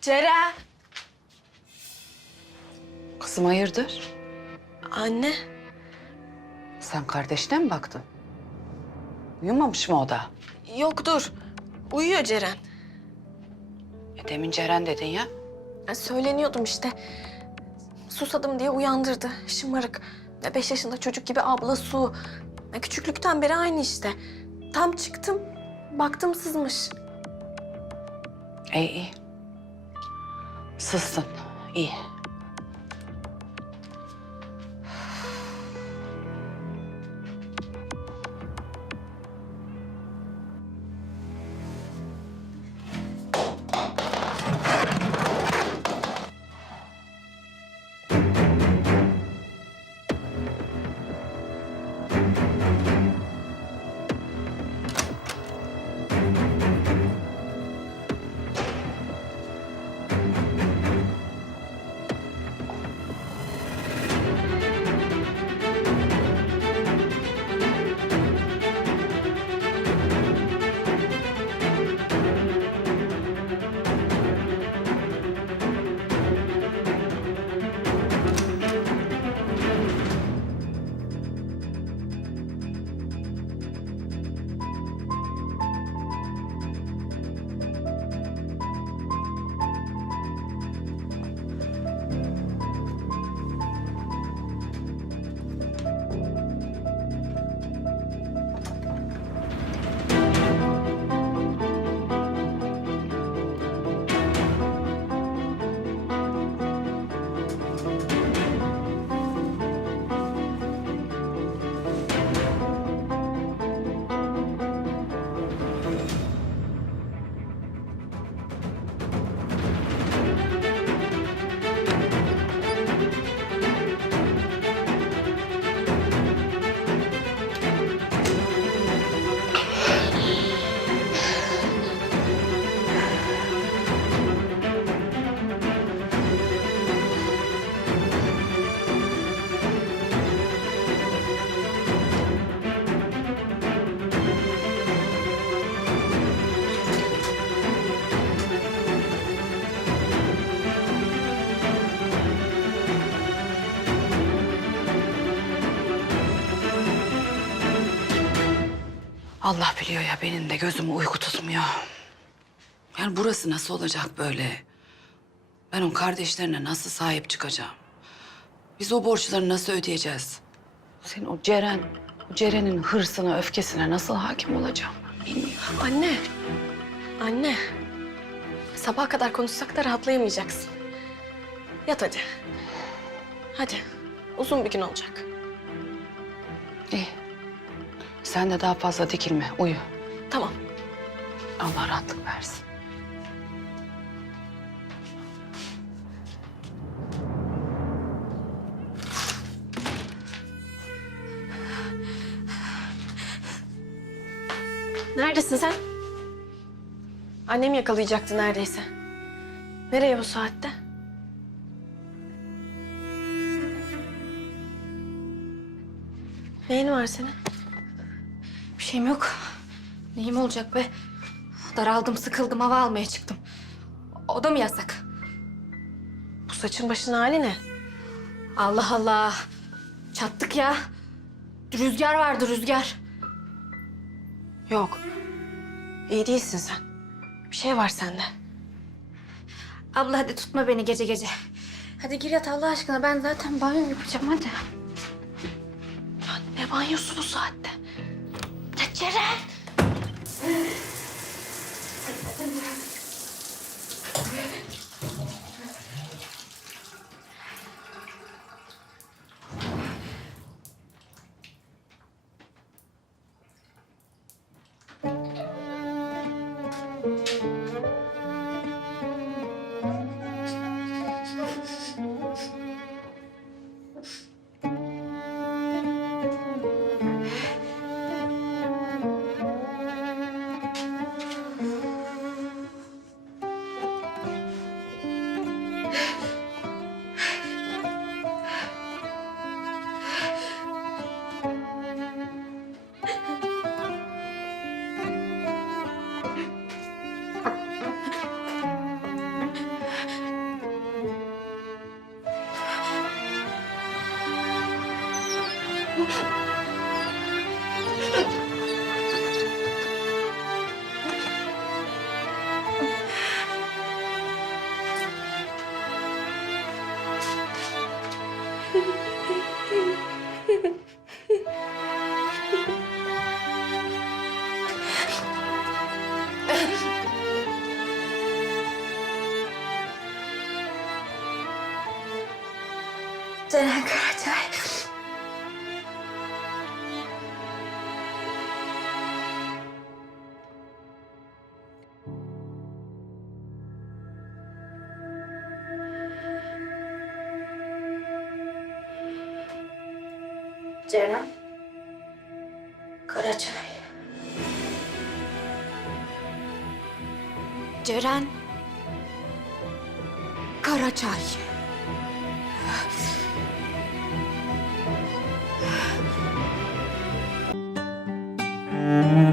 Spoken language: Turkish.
Ceren. Kızım hayırdır? Anne. Sen kardeşine mi baktın? Uyumamış mı o da? Yok dur. Uyuyor Ceren. E, demin Ceren dedin ya. Ya, Söyleniyordum işte. Susadım diye uyandırdı. Şımarık. Ya, Beş yaşında çocuk gibi abla su. Ya, Küçüklükten beri aynı işte. Tam çıktım. Baktım sızmış. İyi iyi. Sızsın. iyi. Allah biliyor ya benim de gözümü uyku tutmuyor. Yani burası nasıl olacak böyle? Ben onun kardeşlerine nasıl sahip çıkacağım? Biz o borçları nasıl ödeyeceğiz? Senin o Ceren, o Ceren'in hırsına, öfkesine nasıl hakim olacağım ben bilmiyorum. Anne. Anne. Sabaha kadar konuşsak da rahatlayamayacaksın. Yat hadi. Hadi. Uzun bir gün olacak. İyi. Sen de daha fazla dikilme, uyu. Tamam. Allah rahatlık versin. Neredesin sen? Annem yakalayacaktı neredeyse. Nereye bu saatte? Neyin var senin? Şeyim yok. Neyim olacak be? Daraldım, sıkıldım, hava almaya çıktım. O da mı yasak? Bu saçın başın hali ne? Allah Allah. Çattık ya. Rüzgar vardı, rüzgar. Yok. İyi değilsin sen. Bir şey var sende. Abla hadi tutma beni gece gece. Hadi gir yat Allah aşkına. Ben zaten banyo yapacağım hadi. Ya ne banyosu bu saatte? Ya Ceren. Ceren Karaçay. Ceren Karaçay. Ceren Karaçay. Ceren